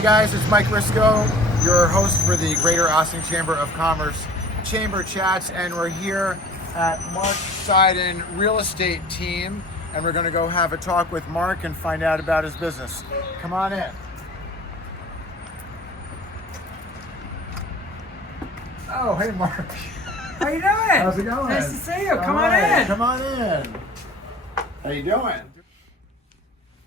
Hey guys, it's Mike Risco, your host for the Greater Ossining Chamber of Commerce Chamber Chats, and we're here at Mark Seiden real estate team, and we're going to go have a talk with Mark and find out about his business. Come on in. Oh, hey Mark. How you doing? How's it going? Nice to see you. Come on right, in. Come on in. How you doing?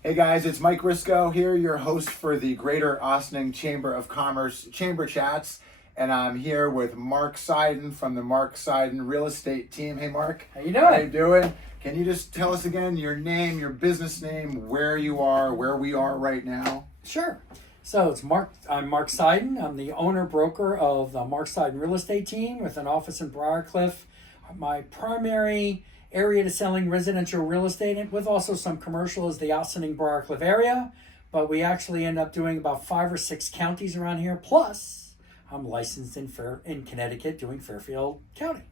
Hey guys, it's Mike Risco here, your host for the Greater Ossining Chamber of Commerce Chamber Chats, and I'm here with Mark Seiden from the Mark Seiden real estate team. Hey Mark. How you doing? How you doing? Can you just tell us again your name, your business name, where you are, where we are right now? Sure. So it's Mark. I'm Mark Seiden. I'm the owner broker of the Mark Seiden real estate team with an office in Briarcliff. My primary area to selling residential real estate with also some commercial is the Ossining Briarcliff area, but we actually end up doing about 5 or 6 counties around here. Plus, I'm licensed in Connecticut doing Fairfield County.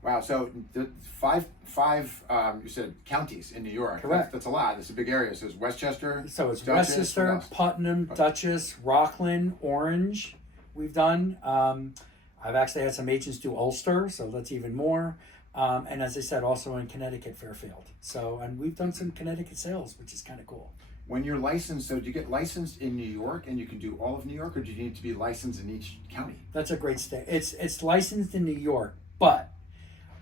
Wow, so the five you said counties in New York. Correct. That's a lot. It's a big area. So it's Westchester. So it's Dutchess, Westchester, Putnam, Dutchess, Rockland, Orange. We've done. I've actually had some agents do Ulster, so that's even more. And as I said, also in Connecticut, Fairfield. So, and we've done some Connecticut sales, which is kind of cool. When you're licensed, so do you get licensed in New York and you can do all of New York, or do you need to be licensed in each county? That's a great state. It's licensed in New York, but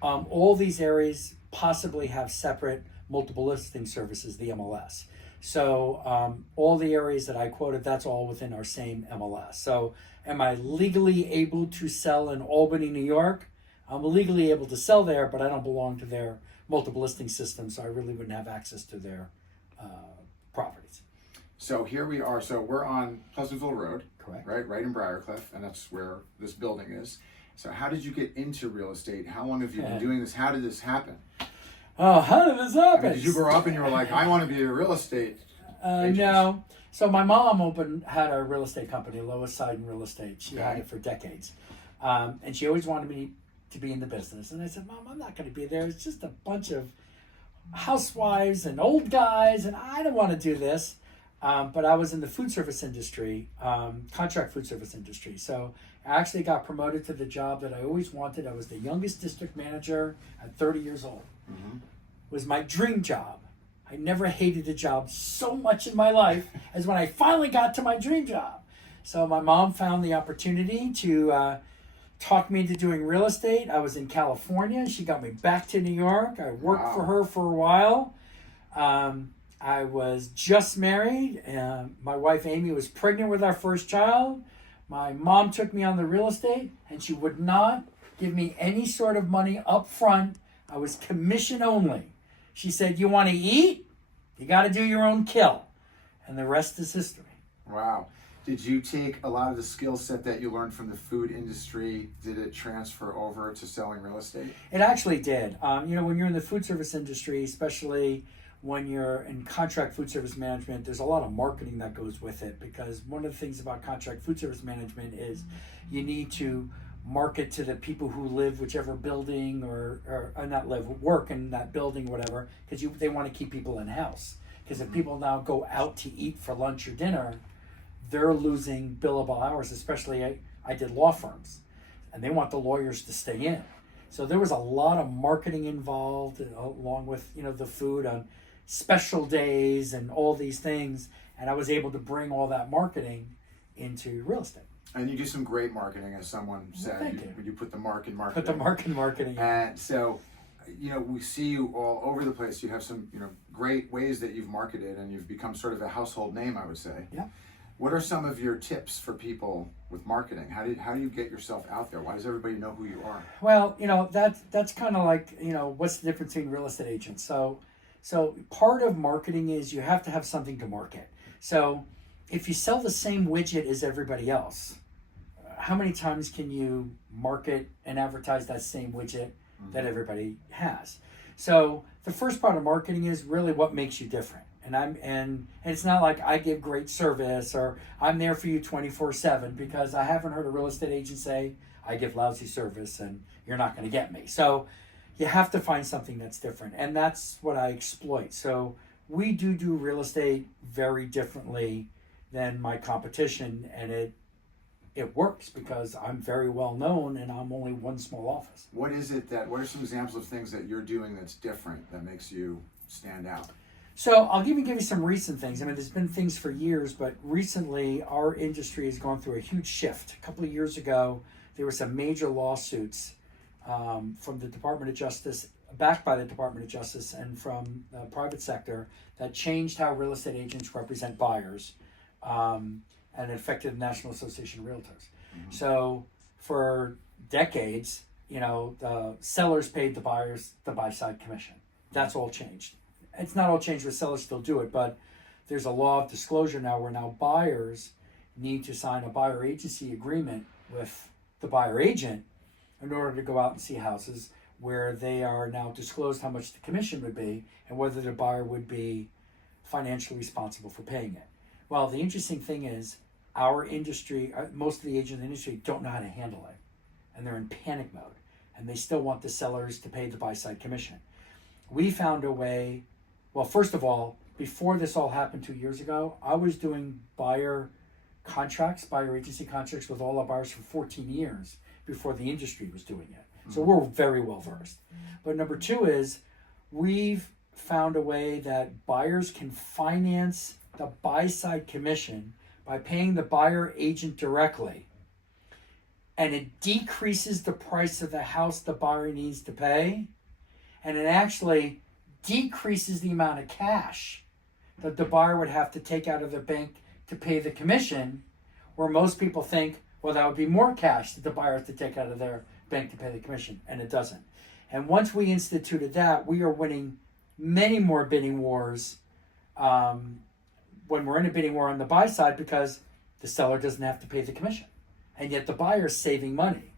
all these areas possibly have separate multiple listing services, the MLS. So all the areas that I quoted, that's all within our same MLS. So am I legally able to sell in Albany, New York? I'm legally able to sell there, but I don't belong to their multiple listing system, so I really wouldn't have access to their properties. So here we are. So we're on Pleasantville Road, Correct. Right in Briarcliff, and that's where this building is. So how did you get into real estate? How long have you been doing this? How did this happen? Oh, how did this happen? I mean, did you grow up and you were like, I want to be a real estate agent? No. So my mom had a real estate company, Lois Seiden Real Estate. She had it for decades. And she always wanted me to be in the business. And I said, Mom, I'm not going to be there. It's just a bunch of housewives and old guys, and I don't want to do this. But I was in the food service industry, contract food service industry. So I actually got promoted to the job that I always wanted. I was the youngest district manager at 30 years old. Mm-hmm. It was my dream job. I never hated a job so much in my life as when I finally got to my dream job. So my mom found the opportunity to talk me into doing real estate. I was in California. She got me back to New York. I worked for her for a while. I was just married. My wife Amy was pregnant with our first child. My mom took me on the real estate, and she would not give me any sort of money up front. I was commission only. She said, you want to eat? You got to do your own kill. And the rest is history. Wow. Did you take a lot of the skill set that you learned from the food industry? Did it transfer over to selling real estate? It actually did. When you're in the food service industry, especially when you're in contract food service management, there's a lot of marketing that goes with it, because one of the things about contract food service management is you need to market to the people who live whichever building or not live, work in that building, whatever, because they want to keep people in house. Because if people now go out to eat for lunch or dinner, they're losing billable hours, especially I did law firms, and they want the lawyers to stay in. So there was a lot of marketing involved, along with the food on special days and all these things, and I was able to bring all that marketing into real estate. And you do some great marketing, as someone said. You put the mark in marketing. Put the mark in marketing. And so, we see you all over the place. You have some, great ways that you've marketed, and you've become sort of a household name, I would say. Yeah. What are some of your tips for people with marketing? How do you get yourself out there? Why does everybody know who you are? Well, that's kind of like, what's the difference between real estate agents? So part of marketing is you have to have something to market. So if you sell the same widget as everybody else, how many times can you market and advertise that same widget that everybody has? So the first part of marketing is really what makes you different. And it's not like I give great service or I'm there for you 24/7, because I haven't heard a real estate agent say I give lousy service and you're not going to get me. So you have to find something that's different, and that's what I exploit. So we do real estate very differently than my competition, and it works because I'm very well known and I'm only one small office. What are some examples of things that you're doing that's different that makes you stand out? So I'll give you some recent things. I mean, there's been things for years, but recently our industry has gone through a huge shift. A couple of years ago, there were some major lawsuits from the Department of Justice, backed by the Department of Justice, and from the private sector that changed how real estate agents represent buyers, and it affected the National Association of Realtors. Mm-hmm. So for decades, the sellers paid the buyers the buy-side commission. That's all changed. It's not all changed with sellers still do it, but there's a law of disclosure now where now buyers need to sign a buyer agency agreement with the buyer agent in order to go out and see houses, where they are now disclosed how much the commission would be and whether the buyer would be financially responsible for paying it. Well, the interesting thing is our industry, most of the agents in the industry don't know how to handle it, and they're in panic mode, and they still want the sellers to pay the buy-side commission. We found a way. Well, first of all, before this all happened 2 years ago, I was doing buyer agency contracts with all our buyers for 14 years before the industry was doing it. So we're very well versed. But number two is we've found a way that buyers can finance the buy-side commission by paying the buyer agent directly. And it decreases the price of the house the buyer needs to pay. And it actually decreases the amount of cash that the buyer would have to take out of their bank to pay the commission, where most people think, well, that would be more cash that the buyer has to take out of their bank to pay the commission, and it doesn't. And once we instituted that, we are winning many more bidding wars when we're in a bidding war on the buy side, because the seller doesn't have to pay the commission, and yet the buyer is saving money.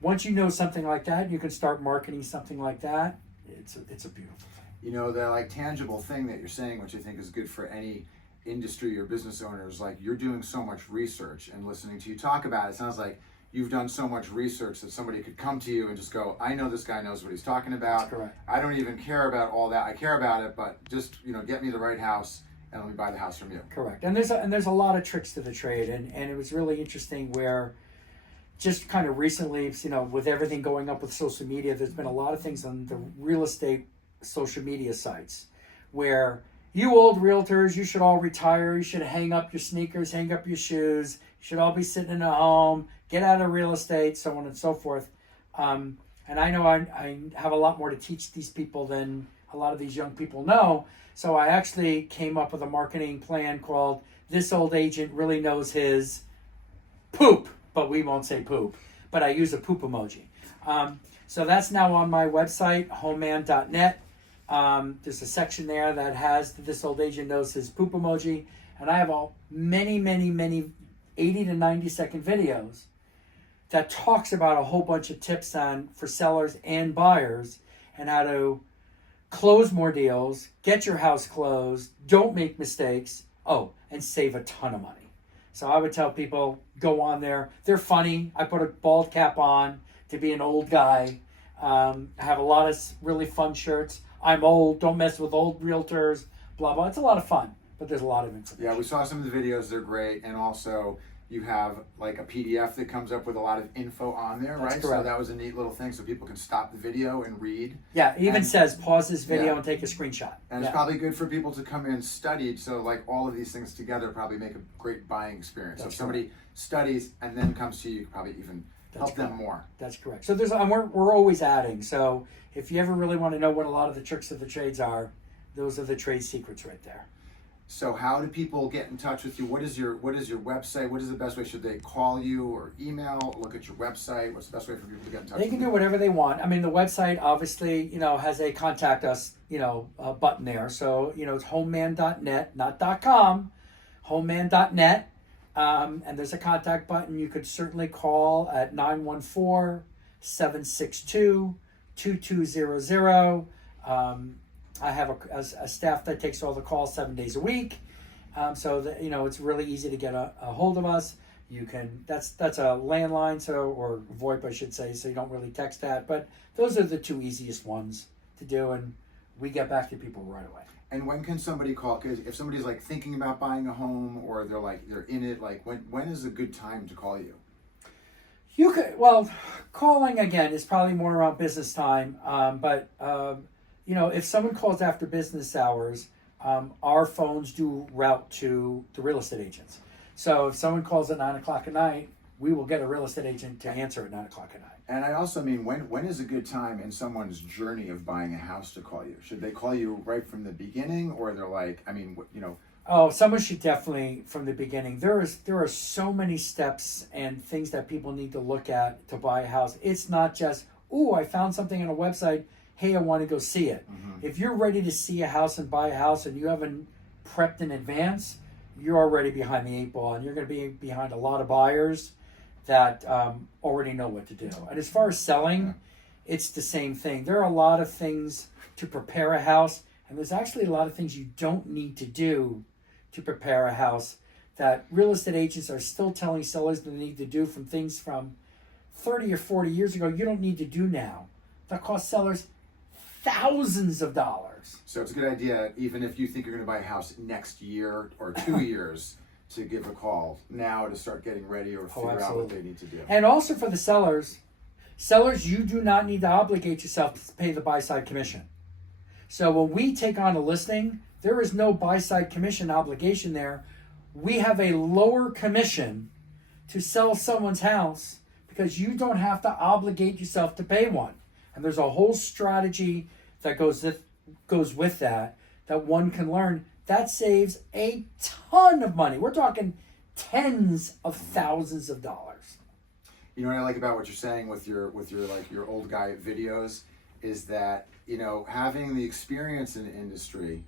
Once you know something like that, you can start marketing something like that. It's a beautiful thing. The tangible thing that you're saying, which I think is good for any industry or business owners, like you're doing so much research, and listening to you talk about it sounds like you've done so much research that somebody could come to you and just go, I know this guy knows what he's talking about. That's correct. I don't even care about all that. I care about it, but just get me the right house and let me buy the house from you. Correct. And there's a lot of tricks to the trade, and it was really interesting where just kind of recently, with everything going up with social media, there's been a lot of things on the real estate social media sites where you old realtors, you should all retire. You should hang up your sneakers, hang up your shoes. You should all be sitting in a home, get out of real estate, so on and so forth. And I know I have a lot more to teach these people than a lot of these young people know. So I actually came up with a marketing plan called This Old Agent Really Knows His Poop. But we won't say poop, but I use a poop emoji. So that's now on my website, homeman.net. There's a section there that has This Old Agent Knows His Poop emoji. And I have many 80 to 90 second videos that talks about a whole bunch of tips for sellers and buyers, and how to close more deals, get your house closed, don't make mistakes, and save a ton of money. So I would tell people, go on there. They're funny. I put a bald cap on to be an old guy. I have a lot of really fun shirts. I'm old. Don't mess with old realtors. Blah, blah. It's a lot of fun, but there's a lot of information. Yeah, we saw some of the videos. They're great. And also, you have like a PDF that comes up with a lot of info on there, That's right? correct. So that was a neat little thing, so people can stop the video and read. Yeah, it even says pause this video and take a screenshot. And it's probably good for people to come in and study. So like all of these things together probably make a great buying experience. So if somebody studies and then comes to you, you can probably even help them more. That's correct. So we're always adding. So if you ever really want to know what a lot of the tricks of the trades are, those are the trade secrets right there. So how do people get in touch with you? What is your website? What is the best way? Should they call you or email, look at your website? What's the best way for people to get in touch with you? They can do whatever they want. I mean, the website obviously, has a contact us, button there. So, it's homeman.net, not .com, homeman.net. And there's a contact button. You could certainly call at 914-762-2200. I have a staff that takes all the calls 7 days a week, so that it's really easy to get a hold of us. You can that's a landline, or VoIP I should say, so you don't really text that. But those are the two easiest ones to do, and we get back to people right away. And when can somebody call? Because if somebody's like thinking about buying a home, or they're in it, like when is a good time to call you? You could, well, calling again is probably more around business time. But if someone calls after business hours, our phones do route to the real estate agents. So if someone calls at 9 o'clock at night, we will get a real estate agent to answer at 9 o'clock at night. And I also mean, when is a good time in someone's journey of buying a house to call you? Should they call you right from the beginning, or they're like, Oh, someone should definitely from the beginning. There are so many steps and things that people need to look at to buy a house. It's not just, oh, I found something on a website. Hey, I want to go see it. Mm-hmm. If you're ready to see a house and buy a house and you haven't prepped in advance, you're already behind the 8 ball, and you're going to be behind a lot of buyers that already know what to do. And as far as selling, it's the same thing. There are a lot of things to prepare a house, and there's actually a lot of things you don't need to do to prepare a house that real estate agents are still telling sellers they need to do, from things from 30 or 40 years ago you don't need to do now. That cost sellers thousands of dollars. So it's a good idea, even if you think you're going to buy a house next year or 2 years, to give a call now to start getting ready or figure out what they need to do. And also for the sellers, you do not need to obligate yourself to pay the buy-side commission. So when we take on a listing, there is no buy-side commission obligation there. We have a lower commission to sell someone's house because you don't have to obligate yourself to pay one. And there's a whole strategy that goes with that one can learn. That saves a ton of money. We're talking tens of thousands of dollars. You know what I like about what you're saying with your old guy videos is that, having the experience in the industry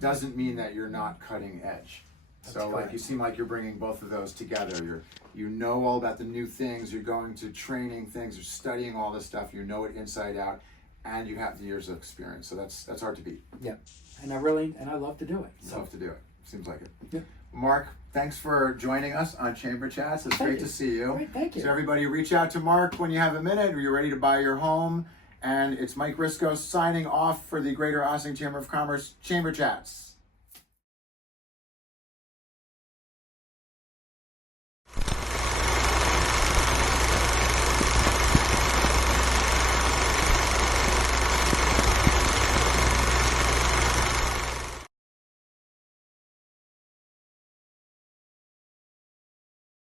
doesn't mean that you're not cutting edge. That's so correct. You seem like you're bringing both of those together. You know all about the new things, you're going to training things, you're studying all this stuff, you know it inside out, and you have the years of experience. So that's hard to beat. Yeah. And I love to do it. So. Love to do it. Seems like it. Yeah. Mark, thanks for joining us on Chamber Chats. It's great to see you. Great, thank you. So everybody reach out to Mark when you have a minute or you're ready to buy your home. And it's Mike Risco signing off for the Greater Ossining Chamber of Commerce Chamber Chats.